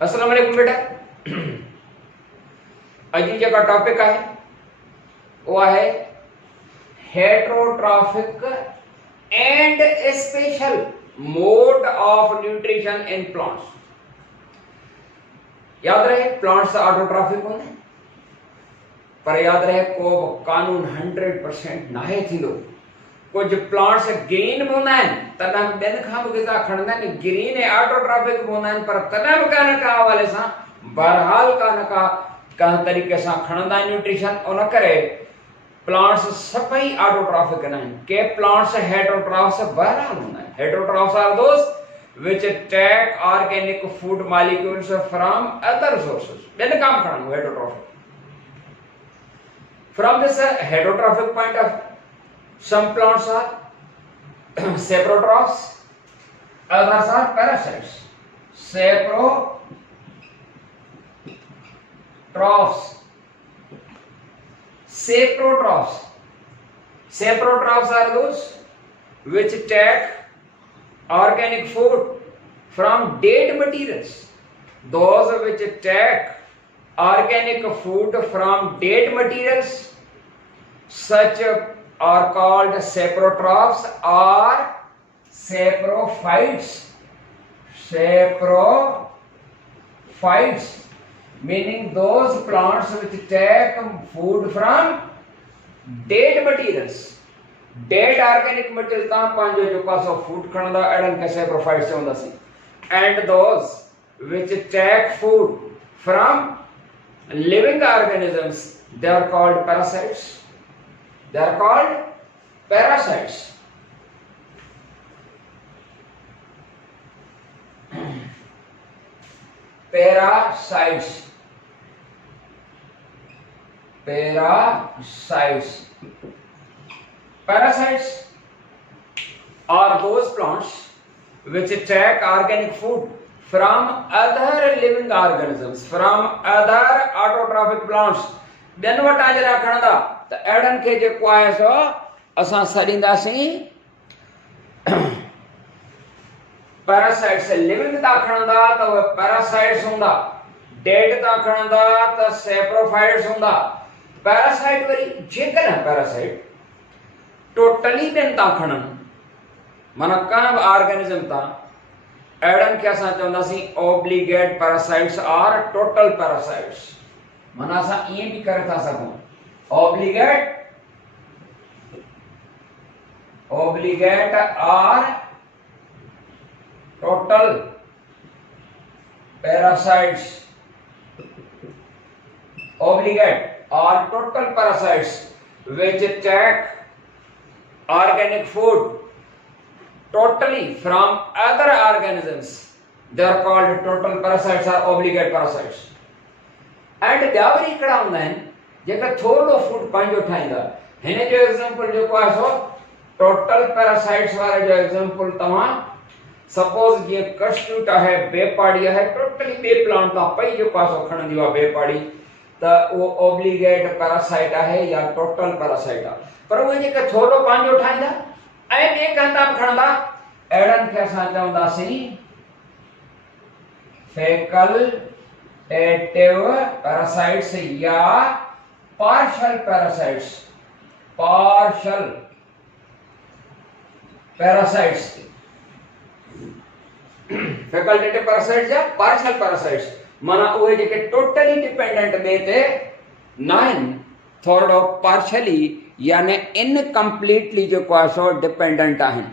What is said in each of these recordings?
अस्सलाम वालेकुम बेटा। अजी जेका टॉपिक है वो है heterotrophic and special mode of nutrition in plants. याद रहे प्लांट्स ऑटोट्रॉफिक होंगे पर याद रहे को कानून 100% नाहे थींदो। कुछ प्लांट्स ग्रीन होंदा आहिनि तॾहिं बि ॿियनि खां बि ग़िज़ा खणंदा आहिनि, ग्रीन ऐं ऑटोट्रॉफिक हूंदा आहिनि पर तॾहिं बि का न का हवाले सां बहरहाल का न का कंहिं तरीक़े सां खणंदा आहिनि न्यूट्रिशन। उन करे प्लांट्स सभई ऑटोट्रॉफिक न आहिनि, के प्लांट्स हेटरोट्रॉफ्स बहरहाल हूंदा आहिनि। Heterotrophs are those which take organic food molecules from other sources। ॿियनि खां बि खणंदो heterotrophic. From this heterotrophic point of view, some plants are saprotrophs, others are parasites. Saprotrophs are those which take organic food from dead materials. Those which take organic food from dead materials, such are called saprotrophs or saprophytes. Saprophytes meaning those plants which take food from dead materials. Dead organic material ता पांजो जो पासो food खणंदा अड़न के saprophytes चवंदासीं। And those which take food from living organisms, they are called parasites. They are called parasites. Parasites are those plants which take organic food from other living organisms, from other autotrophic plants. ॿियनि वटां जॾहिं खणंदा त अहिड़नि खे जेको आहे सो असां सॾींदासीं पैरासाइट्स। लिविंग था खणंदा त उहे पैरासाइट्स हूंदा, डेड था खणंदा त सेप्रोफाइट्स हूंदा। पैरासाइट वरी जेकॾहिं पैरासाइट टोटली ॿियनि था खणनि, माना कंहिं बि ऑर्गेनिज्म तां, अहिड़नि खे असां चवंदासीं obligate parasites or total parasites. माना असां ईअं बि करे था सघूं obligate or total parasites. Obligate or total parasites which take organic food totally from other organisms, they are called total parasites or obligate parasites. And ॿिया वरी हिकिड़ा हूंदा आहिनि जेका थोरो फूड पंहिंजो ठाहींदा। हिन जो एग्जांपल जेको आहे सो टोटल पैरासाइट्स वारे जो एग्जांपल तव्हां सपोज जीअं कस्टूट आहे, बेपाड़ी आहे, टोटली ॿिए प्लांट तां पई जेको आहे सो खणंदी आहे बेपाड़ी, त उहो ऑब्लिगेट पैरासाइट आहे या टोटल पैरासाइट आहे। पर उहे जेके थोरो पंहिंजो ठाहींदा ऐं ॿिए कंहिं तां बि खणंदा, अहिड़नि खे असां चवंदासीं फैकल्टेटिव पैरासाइट्स या पार्शल पैरासाइट्स। फैकल्टेटिव पैरासाइट्स या पार्शल पैरासाइट्स माना उहे जेके टोटली डिपेंडेंट ॿिए ते न आहिनि, थोरो पार्शली यानी इनकम्पलीटली जेको आहे सो डिपेंडेंट आहिनि।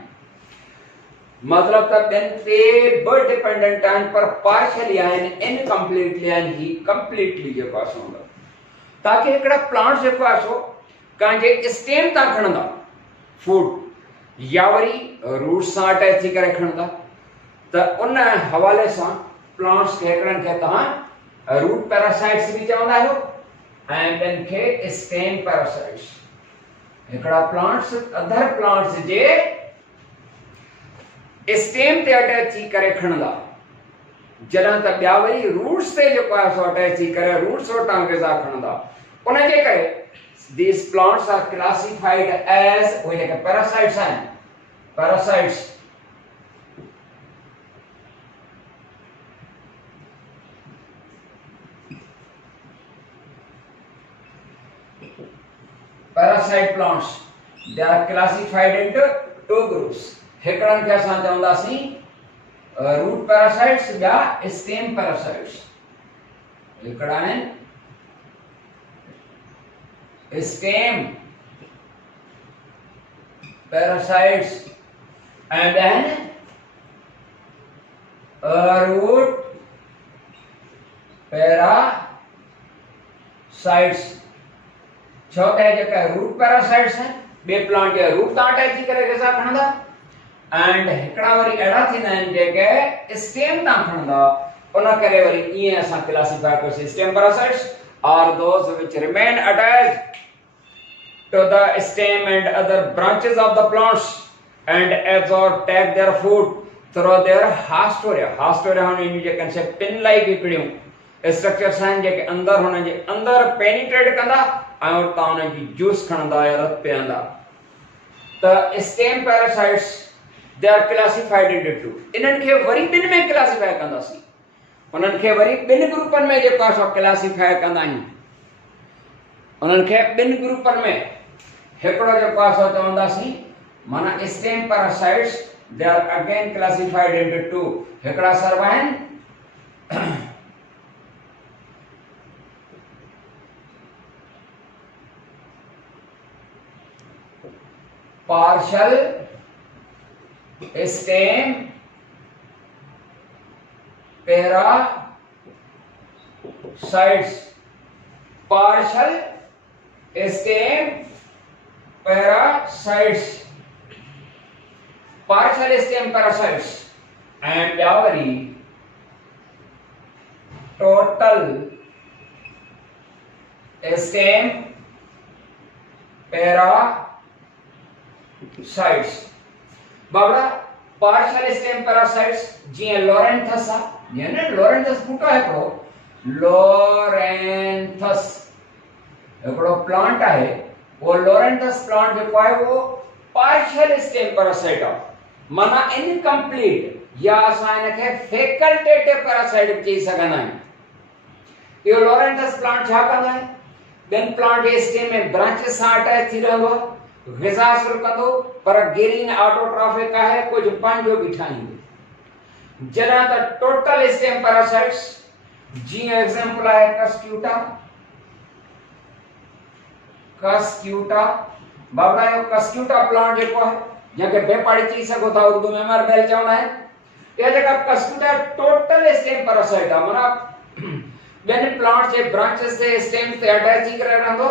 मतिलबु त ॿियनि ते बि डिपेंडेंट आहिनि पर पार्शली आहिनि, इनकम्पलीटली आहिनि, ही कंप्लीटली जेको आहे सो हूंदो। ताकि हिकिड़ा प्लांट जेको आहे सो कंहिंजे स्टेम तां खणंदा फूड या वरी रूट्स सां अटैच थी करे खणंदा, त उन हवाले सां प्लांट्स खे हिकिड़नि खे तव्हां रूट पैरासाइट्स बि चवंदा आहियो ऐं ॿियनि खे स्टेम पैरासाइट्स। हिकिड़ा प्लांट्स अदर प्लांट्स जे स्टेम ते अटैच थी करे खणंदा, जॾहिं त ॿिया वरी रूट्स ते जेको आहे सो अटैच थी करे रूट्स वटां ग़िज़ा खणंदा। उनजे करे these plants are classified as उहे जेके पैरासाइट्स आहिनि, parasites plants. They are classified into two groups. हिकड़न खे असां चवंदासीं root parasites या stem parasites. हिकड़ा आहिनि stem parasites and then root parasites. छोटे जेका रूट पैरासाइट्स हैं बे प्लांट जे रूट तां अटैक थी करे केसा खणंदा एंड हिकड़ा वरी एड़ा थींदा आहिनि जेके स्टेम तां खणंदा उन करे वरी इए असां क्लासिफाई कयोसीं stem parasites are those which remain attached to the stem and other branches of the plants and absorb take their food through their hastoria. Hastoria होने जे concept pin like हिकड़ियूं स्ट्रक्चर्स आहिनि जेके अंदर हुननि जे अंदर penetrate कंदा ऐं उतां हुननि जी जूस खणंदा या रत पीअंदा. त stem parasites they are classified into two. इन्हनि खे वरी ॿिनि में क्लासिफाई कंदासीं. उन्हनि खे वरी ॿिनि ग्रुपनि में जेको आहे सो क्लासिफाई कंदा आहियूं. उन्हनि खे ॿिनि ग्रुपनि में हिकिड़ो जेको आहे सो चवंदासीं माना stem parasites they are again classified into two. हिकिड़ा सर्व आहिनि partial stem parasites. Partial stem parasites. Partial stem parasites and yavari total stem parasites. Babra partial stem parasites जीअं लोरेंथस आहे जीअं न लोरेंथस बूटो आहे हिकिड़ो लोरेंथस हिकिड़ो प्लांट आहे वो लोरेंथस प्लांट जेको आहे वो partial stem parasite आहे माना इनकम्प्लीट या असां हिनखे फैकल्टेटिव पैरासाइट चई सघंदा आहियूं. इहो लोरेंथस प्लांट छा कंदो आहे ॿियनि प्लांट जे स्टेम में ब्रांचेस सां अटैच थी रहंदो आहे ग़िज़ा हासिल कंदो पर गिरीन ऑटोट्रॉफिक आहे कुझु पंहिंजो बि ठाहींदो. जॾहिं त टोटल स्टेम पैरासाइट्स जीअं एग्जांपल आहे कस्क्यूटा बाबड़ा जो कस्क्यूटा प्लांट जेको आहे जंहिंखे बेपाड़ी चई सघो था उर्दू में मरबेल चवंदा आहिनि. इहा जेका कस्क्यूटा टोटल स्टेम पैरासाइट आहे माना ॿियनि प्लांट जे ब्रांचेस ते स्टेम ते अटैच थी करे रहंदो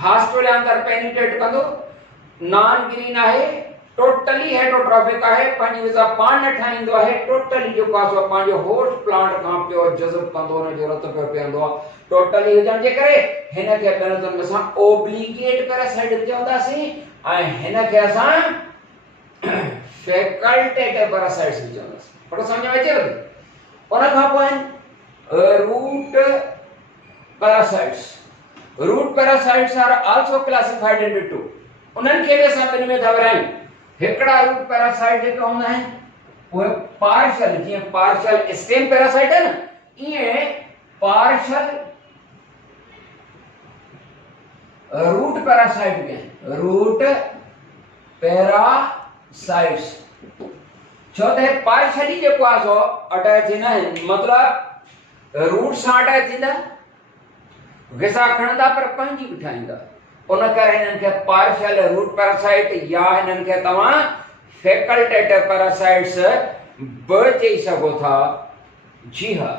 हास्टोलिया अंदर पेनिट्रेट कंदो नॉन ग्रीन आहे टोटली हेटरोट्रॉफिक आहे पंहिंजी ग़िज़ा पाण न ठाहींदो आहे टोटली जेको आहे सो पंहिंजो होस्ट प्लांट खां पियो जज़ब कंदो हुनजो रत पियो पीअंदो आहे टोटली हुजण जे करे हिनखे ॿियनि में असां ओब्लिगेट पैरासाइट चवंदासीं ऐं हिनखे असां फैकल्टेटिव पैरासाइट्स बि चवंदासीं. पर सम्झ में अचे थी. उन खां पोइ root parasites. Root parasites are also classified into two. उन्हनि खे बि असां ॿिनि में था विरायूं. हिकिड़ा रूट पैरासाइट जेके हूंदा आहिनि उहे पार्शियल जीअं पार्शियल स्टेम पैरासाइट आहे न ईअं पार्शियल रूट पैरासाइट बि आहिनि. रूट पैरासाइट्स छो त पार्शियली जेको आहे सो अटैच थींदा आहिनि मतिलबु रूट सां अटैच थींदा ग़िज़ा खणंदा पर पंहिंजी बि ठाहींदा. उन करे हिननि खे पार्शियल रूट पैरासाइट या हिननि खे तव्हां फैकल्टेटिव पैरासाइट्स बि चई सघो था. जी हा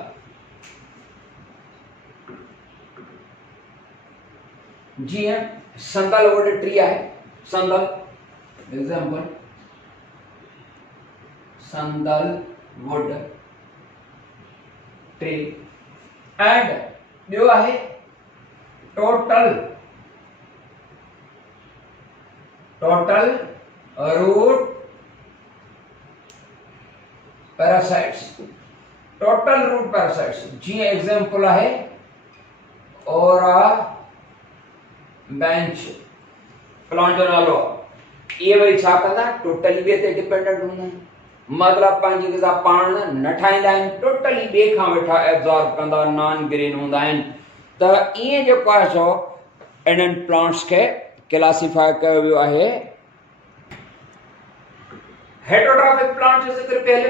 जीअं संदलवुड ट्री आहे संदल एग्जांपल संदलवुड ट्री एंड ॿियो आहे total root parasites. Total root parasites जीअं एग्जांपल आहे ओरा बेंच प्लांट जो नालो. ये वरी छा कंदा टोटली ॿिए ते डिपेंडेंट हूंदा आहिनि मतिलबु पंहिंजी ग़िज़ा पाण न ठाहींदा आहिनि टोटली ॿिए खां वेठा एब्जॉर्ब कंदा नॉन ग्रीन हूंदा आहिनि. त ईअं जेको आहे सो इन्हनि प्लांट्स खे क्लासिफाई कयो वियो आहे। हेटरोट्रॉफिक प्लांट्स जो ज़िक्र पहले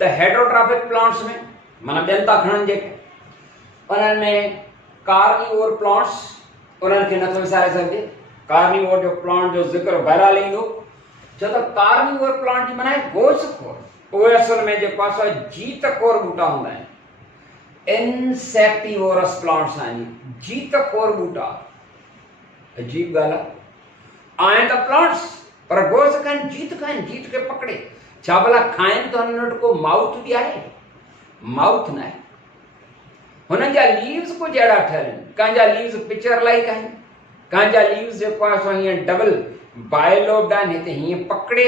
त हेटरोट्रॉफिक प्लांट्स में माना ॿियनि था खणनि जेके उन्हनि में कार्निवोर प्लांट्स उन्हनि खे नथो विसारे सघिजे। कार्निवोर जो प्लांट जो ज़िक्र बहरहाल ईंदो छो त कार्निवोर प्लांट जी माना आहे गोश्तखोर। उहे असल में जेको आहे जीतखोर ॿूटा हूंदा आहिनि। इंसेक्टिवोरस प्लांट्स आहिनि जीतखोर ॿूटा। अजीब ॻाल्हि आहे आहिनि त प्लांट्स पर गोश्त खाइनि जीत खे पकड़े। छा भला खाइनि त हुननि वटि को माउथ बि आहे? माउथ न आहे। हुननि जा लीव्स कुझु अहिड़ा ठहियल आहिनि। कंहिंजा लीव्स पिक्चर लाइक आहिनि, कंहिंजा लीव्स जेको आहे सो हीअं डबल बायलोब्ड आहिनि। हिते हीअं पकड़े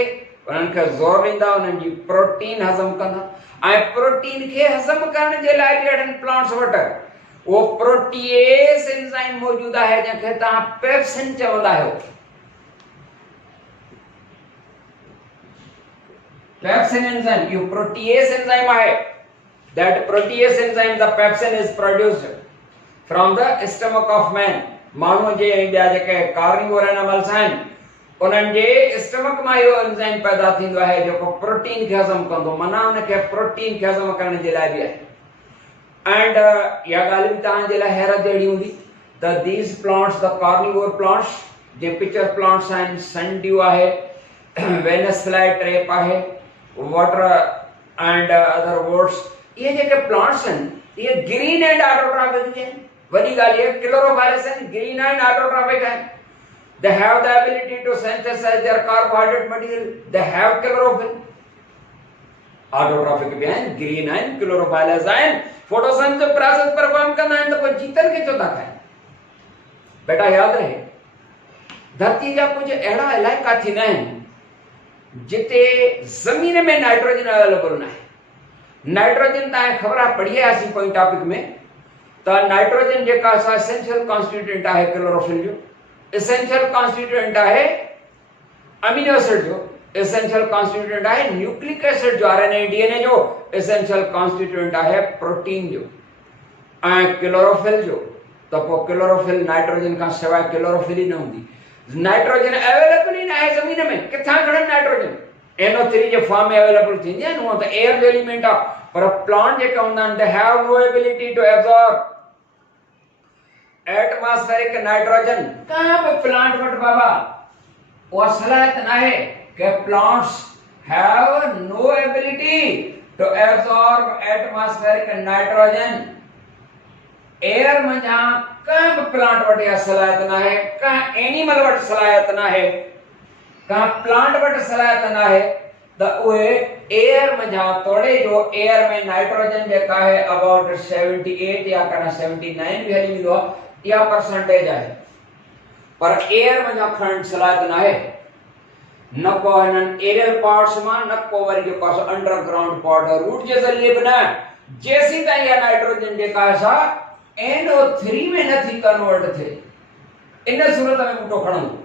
उन्हनि खे ज़ोर ॾींदा, उन्हनि जी प्रोटीन हज़म कंदा ऐं प्रोटीन खे हज़म करण जे लाइ बि अहिड़नि प्लांट्स वटि उहो प्रोटीएस एंजाइम मौजूदु आहे जंहिंखे तव्हां पेप्सिन चवंदा आहियो। पेप्सिन एंजाइम इहो प्रोटीएस एंजाइम आहे। That protease enzyme, the pepsin, is produced from the stomach of man. माण्हू जे ऐं ॿिया जेके कार्निवोर एनिमल्स आहिनि उन्हनि जे स्टमक मां इहो एंजाइम पैदा थींदो आहे जेको प्रोटीन खे हज़म कंदो। माना उनखे प्रोटीन खे हज़म करण जे लाइ बि आहे। एंड इहा ॻाल्हि बि तव्हांजे लाइ हैरत जहिड़ी हूंदी त these plants the carnivore plants J picture plants आहिनि सनड्यू आहे, वेनस फ्लाई ट्रेप आहे, वाटर एंड अदर वुड्स। ये जेके प्लांट्स आहिनि ये ग्रीन एंड ऑटोट्रॉफिक आहिनि। वॾी ॻाल्हि इहा क्लोरोफाइरस आहिनि, ग्रीन एंड ऑटोट्रॉफिक आहिनि। They have the ability to synthesize their carbohydrate material, they have chlorophyll. Autotrophic भी आहिनि, ग्रीन आहिनि, क्लोरोफाइरस आहिनि, फोटोसिंथेसिस प्रोसेस परफॉर्म कंदा आहिनि त पोइ जीतनि खे छो था खाइनि। बेटा यादि रहे धरती जा कुझु अहिड़ा इलाइक़ा थींदा आहिनि जिते ज़मीन में नाइट्रोजन अवेलेबल न आहे। नाइट्रोजन तव्हांखे ख़बर आहे पढ़ी आयासीं पोइ टॉपिक में त नाइट्रोजन जेका असां एसेंशियल कॉन्स्टिट्यूएंट आहे क्लोरोफिल जो, एसेंशियल कॉन्स्टिट्यूएंट आहे अमीनो एसिड जो, एसेंशियल कॉन्स्टिट्यूएंट आहे न्यूक्लिक एसिड जो, आरएनए डीएनए जो, एसेंशियल कॉन्स्टिट्यूएंट आहे प्रोटीन जो ऐं क्लोरोफिल जो। त पोइ क्लोरोफिल नाइट्रोजन खां सवाइ क्लोरोफिल ई न हूंदी। नाइट्रोजन अवेलेबल ई न आहे ज़मीन में। किथां खणनि नाइट्रोजन? NO3 जे फॉर्म में अवेलेबल थींदी आहे। हूअं त एयर जो एलिमेंट आहे पर प्लांट जेके हूंदा आहिनि they have no ability to absorb atmospheric nitrogen. कहाँ पे प्लांट वटि बाबा उहा सलाहियत न आहे कि plants have no ability to absorb atmospheric nitrogen. Air मंझां कंहिं बि प्लांट वटि इहा सलाहियत न आहे, कंहिं एनिमल वटि सलाहियत न आहे, कंहिं प्लांट वटि सलाहियत न आहे त उहे एयर मंझां तोड़े जो एयर में नाइट्रोजन जेका आहे अबाउट 78 या कना 79 भी हली वेंदो आहे। इहा परसेंटेज आहे पर एयर मंझां खणण सलाहियत न आहे। न को हिननि एरियल पार्ट्स मां, न को वरी जेको आहे अंडरग्राउंड पार्ट रूट जे ज़रिए बि न। जेसीं ताईं इहा नाइट्रोजन जेका आहे NO3 में नथी कन्वर्ट थिए इन सूरत में ॿूटो खणंदो।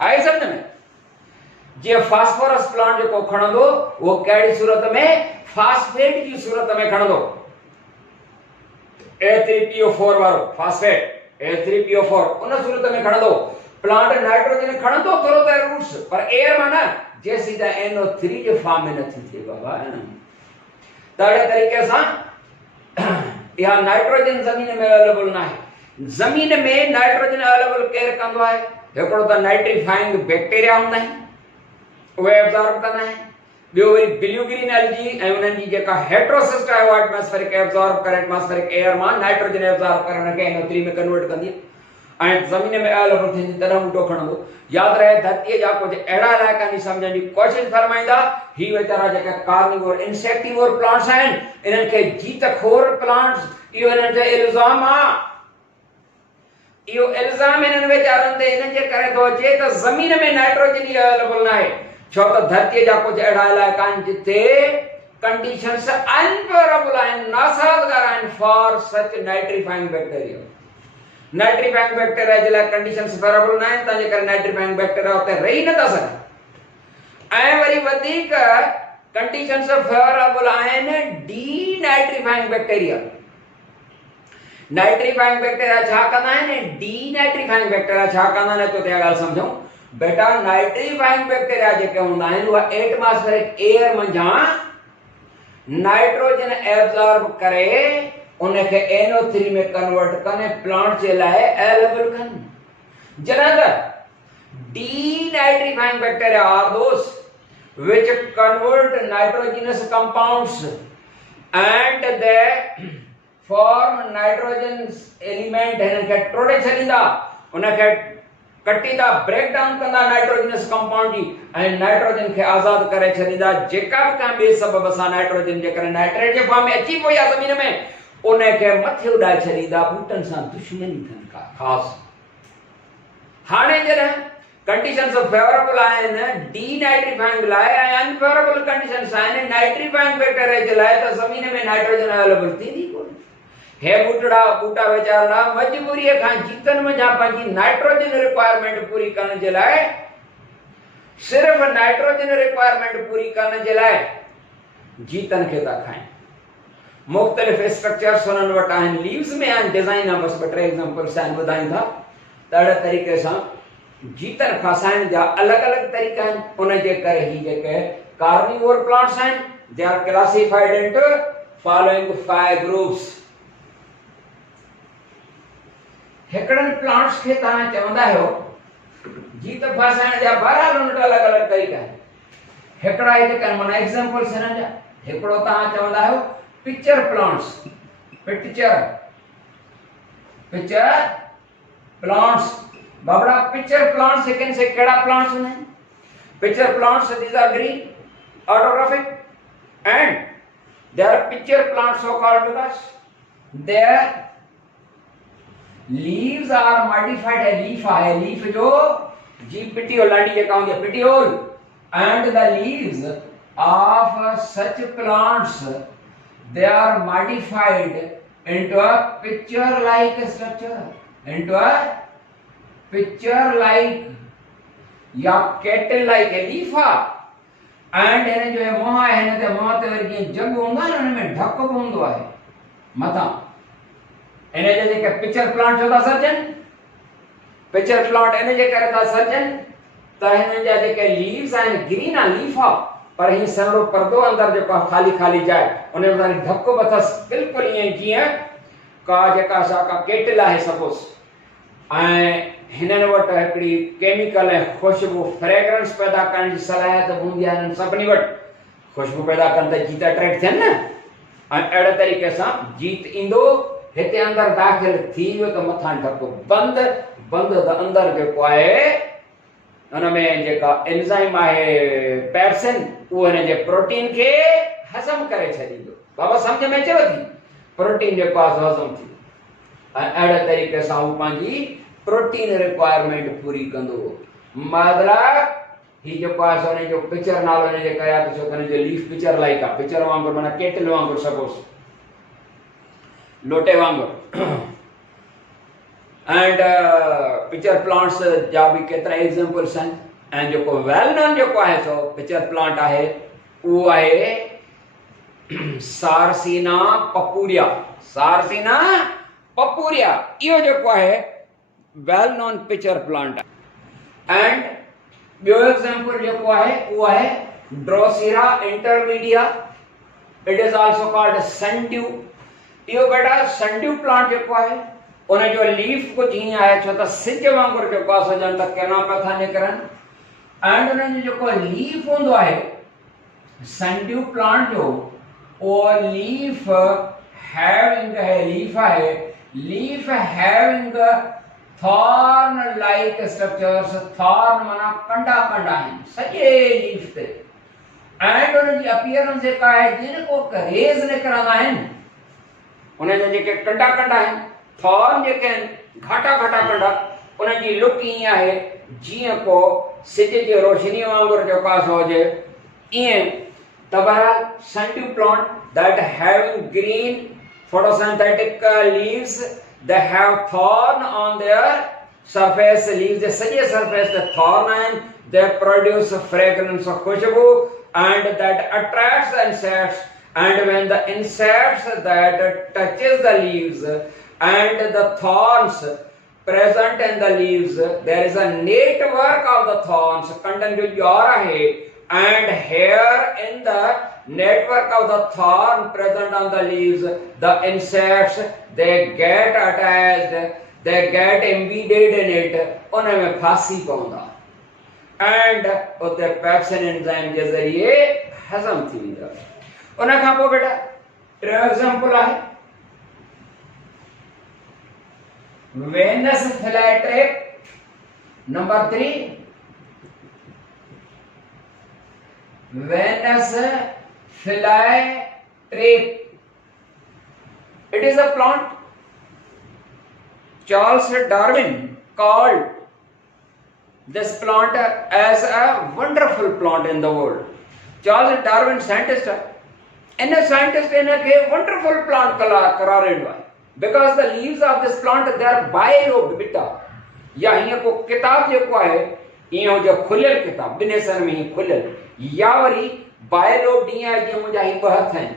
आहे सम्झ में? जीअं फास्फोरस प्लांट जेको खणंदो उहो कहिड़ी सूरत में? फास्फेट जी सूरत में खणंदो। A3PO4 वारो फास्फेट A3PO4 उन सूरत में खणंदो। प्लांट नाइट्रोजन खणंदो थोरो त रूट्स पर एयर में न, जेसीं ताईं NO3 जे फॉर्म में नथी थिए बाबा। त अहिड़े तरीक़े सां इहा नाइट्रोजन ज़मीन में अवेलेबल न आहे। ज़मीन में नाइट्रोजन अवेलेबल केरु कंदो आहे? हिकिड़ो त नाइट्रीफाइंग बैक्टीरिया हूंदा आहिनि, उहे एब्जॉर्ब कंदा आहिनि। ॿियो वरी ब्लू ग्रीन एल्गी ऐं उन्हनि जी जेका हेट्रोसिस्ट आहे उहा एटमॉस्फेरिक एब्जॉर्ब करे एटमॉस्फेरिक एयर मां नाइट्रोजन एब्जॉर्ब करे उनखे NO3 में कन्वर्ट कंदी आहे ऐं ज़मीन में अवेलेबल थींदी तॾहिं ॿूटो खणंदो। यादि रहे धरतीअ जा कुझु अहिड़ा इलाइक़ा आहिनि सम्झण जी कोशिशि फरमाईंदा। ही वीचारा जेके कार्निवोर इंसेक्टिवोर प्लांट्स आहिनि इन्हनि खे जीतखोर प्लांट्स, इहो इन्हनि जो इल्ज़ाम आहे। इहो इल्ज़ाम इन्हनि वीचारनि ते इन जे करे थो अचे त ज़मीन में नाइट्रोजन ई अवेलेबल न आहे। छो त धरतीअ जा कुझु अहिड़ा इलाइक़ा आहिनि जिथे कंडीशंस अनफेवरेबल आहिनि, नासाज़गार आहिनि for such nitrifying bacteria. Nitrifying bacteria जे लाइ कंडीशंस फेवरेबल न आहिनि, तंहिंजे करे नाइट्रीफाइंग बैक्टीरिया उते रही नथा सघनि। ऐं वरी वधीक कंडीशंस फेवरेबल आहिनि D nitrifying bacteria. Nitrifying bacteria छा कंदा आहिनि, डीनाइट्रीफाइंग बैक्टीरिया छा कंदा आहिनि, तो ते ॻाल्हि सम्झूं। बेटा नाइट्रीफाइंग बैक्टीरिया जेके हूंदा आहिनि उहा एटमॉस्फेरिक एयर मंझां नाइट्रोजन एब्जॉर्ब करे उनखे NO3 में कन्वर्ट कने प्लांट जे लाइ अवेलेबल कनि। जॾहिं त denitrifying bacteria are those which convert nitrogenous compounds and they form nitrogen element हिनखे टोड़े छॾींदा, उनखे कटींदा, ब्रेक डाउन कंदा नाइट्रोजनस कंपाउंड जी ऐं नाइट्रोजन खे आज़ाद करे छॾींदा। जेका बि कंहिं ॿिए सबब सां नाइट्रोजन जे करे नाइट्रेट जे फॉर्म में अची पई आहे ज़मीन में, उनखे मथे उॾाए छॾींदा, ॿूटनि सां दुश्मनी थियनि का ख़ासि। हाणे जॾहिं कंडीशंस फेवरेबल आहिनि डीनाइट्रीफाइंग लाइ ऐं अनफेवरेबल कंडीशंस आहिनि नाइट्रीफाइंग बैक्टीरिया जे लाइ, त ज़मीन में नाइट्रोजन अवेलेबल थींदी कोन्हे। हे ॿूटा वीचारा मजबूरीअ खां जीतन मंझां पंहिंजी नाइट्रोजन रिक्वायरमेंट पूरी करण जे लाइ, सिर्फ़ नाइट्रोजन रिक्वायरमेंट पूरी करण जे लाइ जीतन खे था खाइनि। मुख़्तलिफ़ स्ट्रक्चर्स हुननि वटि आहिनि, लीव्स में आहिनि, डिज़ाइन आहे, बसि 2-3 एग्जांपल्स आहिनि ॿुधायूं था। त अहिड़े तरीक़े सां जीतन फसाइण जा अलॻि अलॻि तरीक़ा आहिनि। उन जे करे ही जेके कार्निवोर प्लांट्स आहिनि, they are classified into following 5 groups. हिकिड़नि प्लांट्स खे तव्हां चवंदा आहियो जीत फसाइण जा, बहरहाल उन वटि अलॻि अलॻि तरीक़ा आहिनि। हिकिड़ा ई जेके माना एग्जांपल्स हिननि जा, हिकिड़ो तव्हां चवंदा आहियो पिक्चर प्लांट्स, पिक्चर प्लांट्स। बाबड़ा पिक्चर प्लांट्स से केड़ा प्लांट्स हूंदा आहिनि? Pitcher plants these are green, autotrophic and they are pitcher plants so called because their leaves are modified. है लीफ जो जी पिटियोल लाडी जेका हूंदी है petiole, and the leaves of such plants they are modified into a picture like structure, into a picture like या kettle like a leaf and हिन जो मुंहुं आहे, हिन ते मुंहुं ते वरी जीअं जग हूंदो आहे न, हुन में ढक बि हूंदो आहे मथां। हिन जे जेके पिक्चर प्लांट जो था सजनि, पिक्चर प्लांट इन जे करे था सजनि त हिन जा जेके लीव्स आहिनि, ग्रीन आहे लीफ आहे, पर ही सरो पर्दो अंदर जेको खाली खाली जाए, उन में ढक बि अथसि बिल्कुलु ईअं जीअं का जेका का केटल आहे सपोज। ऐं हिननि वटि हिकिड़ी केमिकल ऐं ख़ुशबू फ्रेग्रेंस पैदा करण जी सलाहियत हूंदी आहे। हिननि सभिनी वटि ख़ुशबू पैदा कनि त जीत अट्रैक्ट थियनि न, ऐं अहिड़े तरीक़े सां जीत ईंदो, हिते अंदरि दाख़िल थी वियो त मथां ढक बंदि त अंदरि जेको आहे उनमें जेका एंजाइम आहे पेप्सिन, उहो हिन जे प्रोटीन खे हज़म करे छॾींदो। बाबा सम्झ में अचेव थी? प्रोटीन जेको आहे हज़म थी, ऐं अहिड़े तरीक़े सां हू पंहिंजी प्रोटीन रिक्वायरमेंट पूरी कंदो। मतिलबु ही जेको आहे सो हुन जो पिक्चर नालो हिन जे कया त छो हुन जो लीफ पिक्चर लाइक आहे, पिक्चर वांगुरु माना केटल वांगुरु, सपोज लोटे वांगुरु। एंड पिक्चर प्लांट्स जा भी केतरा एग्जांपल्स हैं। एंड जो वेल नोन जो है सो पिक्चर प्लांट है वो है सारसीना पपूरिया। सारसीना पपूरिया यो जो है well known pitcher plant. And बियो एग्जांपल जो है वो है Drosera intermedia. It is also called sundew. यो बेटा सनड्यू प्लांट जो है उन जो लीफ कुछ हीअं आहे, छो त सिज वांगुरु जेको आहे सॼण त केना पिया था निकिरनि। एंड उन जो जेको लीफ हूंदो आहे सनड्यू प्लांट जो, उहो लीफ हैविंग है, लीफ आहे, leaf having thorn like structures. Thorn माना कंडा कंडा आहिनि सॼे लीफ ते। एंड उन जी अपीयरेंस जेका आहे जीअं को रेज़ निकिरंदा आहिनि, उन जा जेके कंडा कंडा आहिनि, थॉर्न जेके आहिनि घाटा घाटा कंडा, उन जी लुक ईअं आहे जीअं को सिज जी रोशनी वांगुरु जेको आहे सो हुजे ईअं। त बहरहाल sundew plant that having green photosynthetic leaves, they have thorn on their surface. Leaves the सॼे surface ते thorn आहिनि, they produce fragrance of खुशबू and that attracts the insects. And when the insects that touches the leaves and the thorns present in the leaves, there is a network of the thorns content जो जा है, and here in the network of the thorn present on the leaves, the insects they get attached, they get embedded in it, उन्हें में फांसी पौंदा and उते pepsin enzyme जे ज़रिए हजम थी वेंदा। उन खां पोइ बेटा टे एग्जांपल आहे Venus flytrap, number 3 Venus flytrap. It is a plant. Charles Darwin called this plant as a wonderful plant in the world. Charles Darwin scientist in a scientist in a wonderful plant करार है because the leaves of this plant they are bilobed beta या हिय को किताब जेको आहे इहो जो खुलियल किताब बिने सन में ही खुलियल या वरी बायलोब्ड इहा जे मुंजा ही ब हथ आहिनि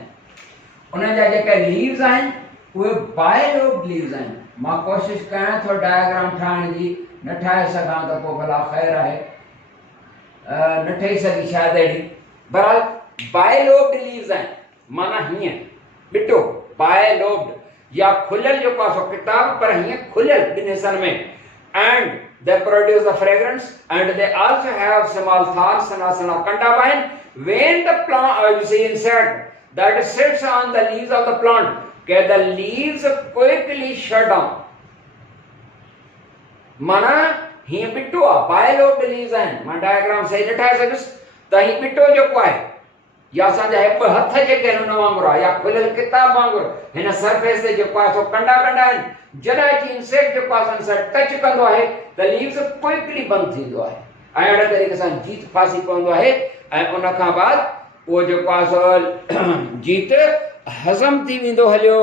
उन जा जेके लीव्स आहिनि उहे बायलोब्ड लीव्स आहिनि। मां कोशिश कयां थो डायग्राम ठाहिण जी, न ठाहे सघां त पोइ भला ख़ैर आहे, न ठही सघी शायद अहिड़ी। बहरहाल बायलोब्ड लीव्स आहिनि माना हीअं ॾिठो बायलोब्ड या खुलियल जेको आहे सो किताब पर हीअं खुलियल ॿिनि हिसनि में and they produce the fragrance and they also have small thorns and also contagion when the plant you see insect that sits on the leaves of the plant okay, the leaves quickly shut down माना हीअं ॿिटो आहे bilobed leaves आहिनि। मां diagram सही न ठाहे सघुसि त हीअ ॿिटो जेको आहे या असांजा ॿ हथ जेके आहिनि उन वांगुरु आहे या खुलियल किताब वांगुरु हिन सरफेस ते जेको आहे सो कंडा कंडा आहिनि। जॾहिं अची इंसेक्ट जेको आहे असां सां टच कंदो आहे त लीव्स क्विकली बंदि थींदो आहे ऐं अहिड़े तरीक़े सां जीत फासी पवंदो आहे ऐं उन खां बाद उहो जेको आहे सो जीत हज़म थी वेंदो हलियो।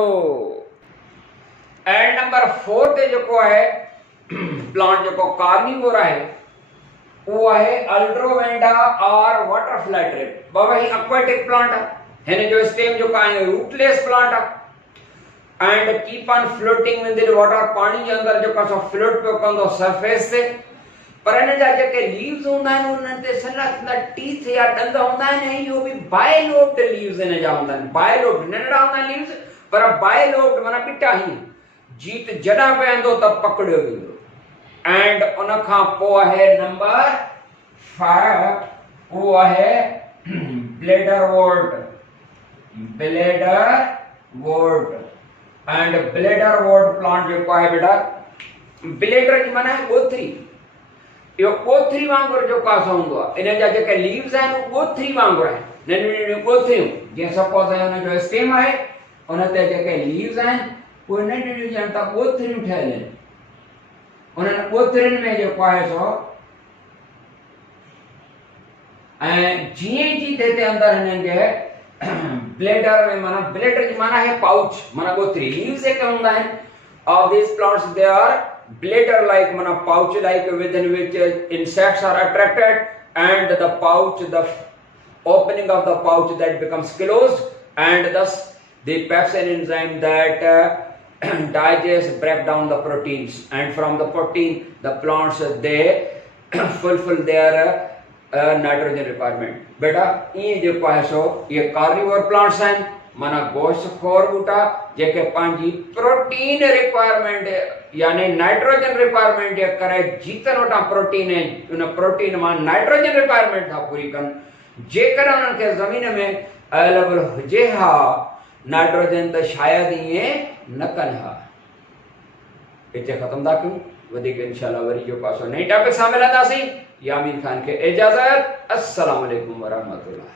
ऐं नंबर 4 ते जेको आहे प्लांट जेको कार्निवोर आहे वो है अल्ट्रोवेंडा और वाटर फ्लाईट्रैप। बाबा ही एक्वाटिक प्लांट है हिन जो स्टेम जो का है rootless plant and keep on floating in the water पानी के अंदर जो का फ्लोट पे कंदो सरफेस से पर हिन जा जेके लीव्स हुंदा आहिनि उन्हनि ते सन्हा सन्हा टीथ या ॾंद हूंदा आहिनि ऐं इहो बि बायलोब्ड लीव्स हिन जा हूंदा आहिनि। बायलोब्ड नंढड़ा हूंदा आहिनि लीव्स पर बायलोब्ड माना ॿिटा हीअं जीत जॾहिं पवंदो त पकड़ियो वेंदो। एंड उन खां पोइ आहे नंबर 5 वो है ब्लेडरवोर्ट। ब्लेडरवोर्ट एंड ब्लेडरवोर्ट प्लांट जेको आहे बेटा ब्लेडर जी माना है ॻोथरी। इहो ॻोथरी वांगुरु जेको आहे हूंदो आहे इन जा जेके लीव्स आहिनि उहे ॻोथरी वांगुरु आहिनि नंढियूं नंढियूं ॻोथरियूं जीअं सपोज़ हुन जो स्टेम आहे उन ते जेके लीव्स आहिनि उहे नंढियूं नंढियूं ॼण त ॻोथरियूं ठहियल आहिनि। उन्हनि ॻोथरियुनि में जेको आहे सो ऐं जीअं जी ते अंदरि हिननि जे ब्लेडर में माना ब्लेडर जी माना है पाउच माना ॻोथरी लीव्स जेके हूंदा आहिनि of these plants they are bladder like mana pouch like within which insects are attracted and the pouch the opening of the pouch that becomes closed and thus the pepsin enzyme that digest break down the proteins and from the protein the plants they fulfill their nitrogen requirement। बेटा ये जो है सो ये carnivore plants हैं माना गोश्तखोर बूटा जेके पंहिंजी protein requirement यानी nitrogen requirement जे करे जीतन वटां प्रोटीन उन प्रोटीन मां नाइट्रोजन रिक्वायरमेंट था पूरी कनि। जेकर उन्हनि खे ज़मीन में अवेलेबल हुजे हा नाइट्रोजन त शायदि ईअं न कनि हा। हिते ख़तम था कयूं वधीक इंशाल्लाह वरी जो पासो नई टॉपिक सां मिलंदासीं। यामीन खान खे इजाज़त। अस्सलाम वालेकुम वरहमतुल्लाह।